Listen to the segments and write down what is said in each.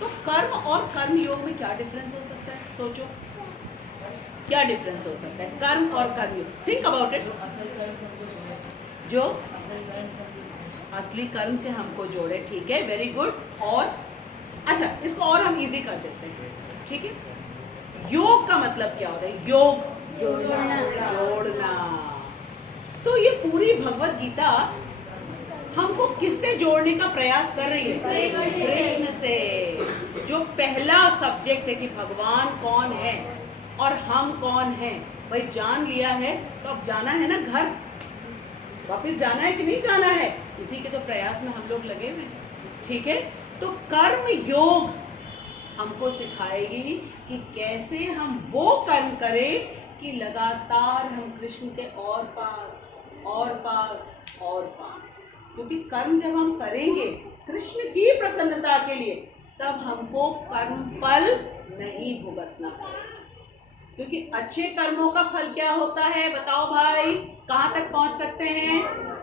तो कर्म और कर्म योग में क्या डिफरेंस हो सकता है? सोचो क्या डिफरेंस हो सकता है कर्म और कर्म योग? Think about it. जो असली कर्म से हमको जोड़े, ठीक है, वेरी गुड। और अच्छा, इसको और हम इजी कर देते हैं, ठीक है। योग का मतलब क्या होता है? योग जोड़ना। तो ये पूरी भगवत गीता हमको किससे जोड़ने का प्रयास कर रही है? कृष्ण से। जो पहला सब्जेक्ट है कि भगवान कौन है और हम कौन हैं, भाई जान लिया है तो अब जाना है ना घर, वापस जाना है कि नहीं जाना है? इसी के तो प्रयास में हम लोग लगे हुए हैं, ठीक है। तो कर्म योग हमको सिखाएगी कि कैसे हम वो कर्म करें कि लगातार हम कृष्ण के और पास और पास और पास। क्योंकि कर्म जब हम करेंगे कृष्ण की प्रसन्नता के लिए, तब हमको कर्म फल नहीं भुगतना पड़ेगा। क्योंकि अच्छे कर्मों का फल क्या होता है? बताओ भाई, कहाँ तक पहुंच सकते हैं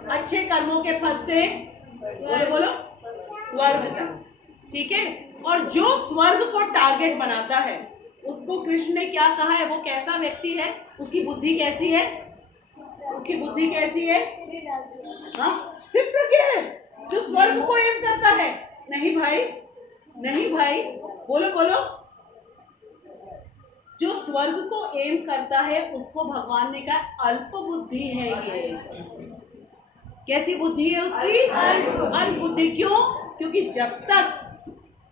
अच्छे कर्मों के फल से? बोलो बोलो, स्वर्ग तक, ठीक है। और जो स्वर्ग को टारगेट बनाता है उसको कृष्ण ने क्या कहा है? वो कैसा व्यक्ति है? उसकी बुद्धि कैसी है? उसकी बुद्धि कैसी है? हाँ, विप्र के है जो स्वर्ग को एम करता है। नहीं भाई, नहीं भाई, बोलो बोलो। जो स्वर्ग को एम करता है उसको भगवान ने कहा अल्प बुद्धि है ये। कैसी बुद्धि है उसकी? अल्प बुद्धि। क्यों? क्योंकि जब तक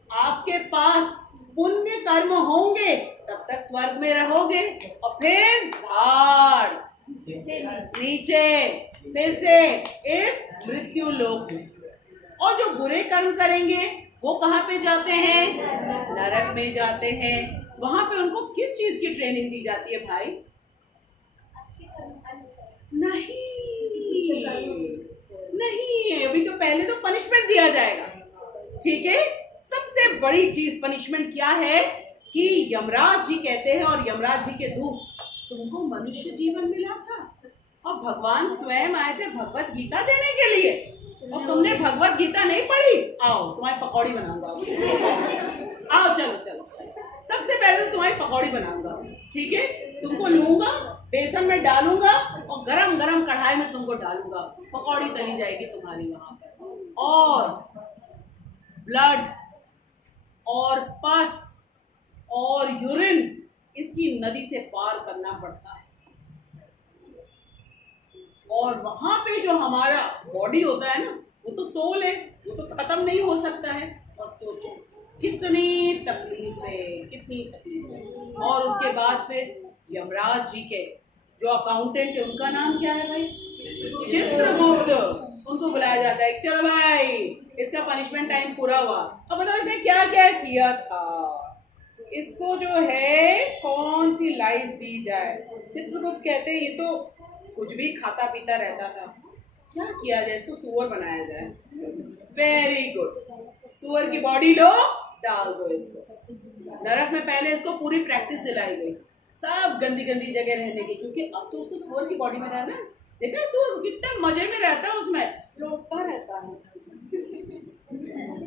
आपके पास पुण्य कर्म होंगे तब तक स्वर्ग में रहोगे, और फिर धाड़ नीचे, फिर से इस मृत्यु लोक में। और जो बुरे कर्म करेंगे वो कहाँ पे जाते हैं? नरक में जाते हैं। वहां पे उनको किस चीज की ट्रेनिंग दी जाती है भाई? नहीं नहीं, अभी तो पहले तो पनिशमेंट दिया जाएगा, ठीक है। सबसे बड़ी चीज पनिशमेंट क्या है कि यमराज जी कहते हैं, और यमराज जी के दूत, तुमको मनुष्य जीवन मिला था और भगवान स्वयं आए थे भगवत गीता देने के लिए, और तुमने भगवत गीता नहीं पढ़ी। आओ तुम्हारी पकौड़ी बनाऊंगा, आओ चलो चलो चलो। सबसे पहले तो तुम्हारी पकौड़ी बनाऊंगा, ठीक है। तुमको लूंगा, बेसन में डालूंगा और गरम गरम कढ़ाई में तुमको डालूंगा, पकौड़ी तली जाएगी तुम्हारी वहां पर। और ब्लड और पस और यूरिन इसकी नदी से पार करना पड़ता है, और वहां पे जो हमारा बॉडी होता है ना, वो तो सोल है, वो तो खत्म नहीं हो सकता है। और सोचो कितनी तकलीफें, कितनी तकलीफें। और उसके बाद फिर यमराज जी के जो अकाउंटेंट है, उनका नाम क्या है भाई? चित्रगुप्त। उनको बुलाया जाता है, चलो भाई इसका पनिशमेंट टाइम पूरा हुआ, अब बताओ इसने क्या क्या किया था, इसको जो है कौन सी लाइफ दी जाए। चित्रगुप्त कहते हैं ये तो कुछ भी खाता पीता रहता था, क्या किया जाए, इसको सुअर बनाया जाए। वेरी गुड, सुअर की बॉडी लो, डाल दो इसको नरक में। पहले इसको पूरी प्रैक्टिस दिलाई गई, सब गंदी गंदी जगह रहने की, क्योंकि अब तो उसको सुअर की बॉडी में रहना है। देखा सुअर कितने मजे में रहता है, उसमें लौटता रहता है,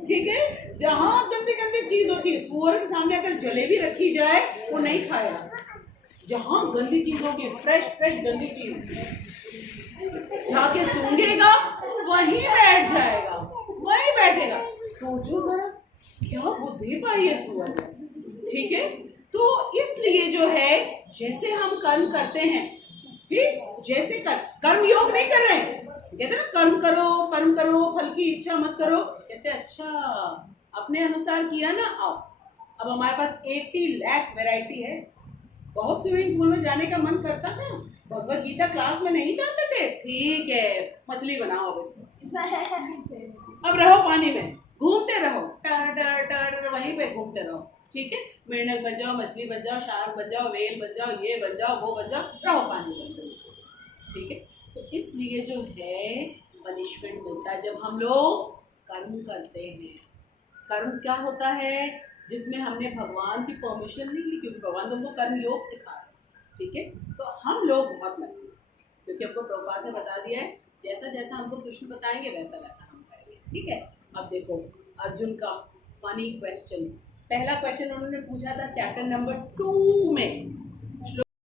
ठीक है। जहां गंदी गंदी चीज होती है, सुअर के सामने अगर जलेबी रखी जाए वो नहीं खाएगा। जहां गंदी चीज होगी, फ्रेश फ्रेश गंदी चीज, जाके सूंघेगा वहीं बैठ जाएगा, वहीं बैठेगा। सोचो जरा क्या बुद्धि पाई है सुअर ने, ठीक है। तो इसलिए जो है, जैसे हम कर्म करते हैं, ठीक, जैसे कर्म योग नहीं कर रहे हैं, कहते ना कर्म करो फल की इच्छा मत करो। कहते अच्छा अपने अनुसार किया ना, आओ अब हमारे पास 80 लाख वैरायटी है। बहुत स्विमिंग पूल में जाने का मन करता था, भगवत गीता क्लास में नहीं जाते थे, ठीक है मछली बनाओ अब इसको, अब रहो पानी में, घूमते रहो, टर टर टर वहीं पे घूमते रहो, ठीक है। मेंढक बन जाओ, मछली बन जाओ, शार्क बन जाओ, वेल बन जाओ, ये बन जाओ, वो बन जाओ, रहो पानी में, ठीक है। तो इसलिए जो है पनिशमेंट मिलता है जब हम लोग कर्म करते हैं। कर्म क्या होता है? जिसमें हमने भगवान की परमिशन नहीं ली, क्योंकि भगवान तुमको कर्म योग सिखा रहे, ठीक है। तो हम लोग बहुत लगे, क्योंकि हमको प्रभुपाद ने बता दिया है, जैसा जैसा हमको कृष्ण बताएंगे वैसा वैसा हम करेंगे, ठीक है। अब देखो अर्जुन का फनी क्वेश्चन। पहला क्वेश्चन उन्होंने पूछा था चैप्टर नंबर 2 में,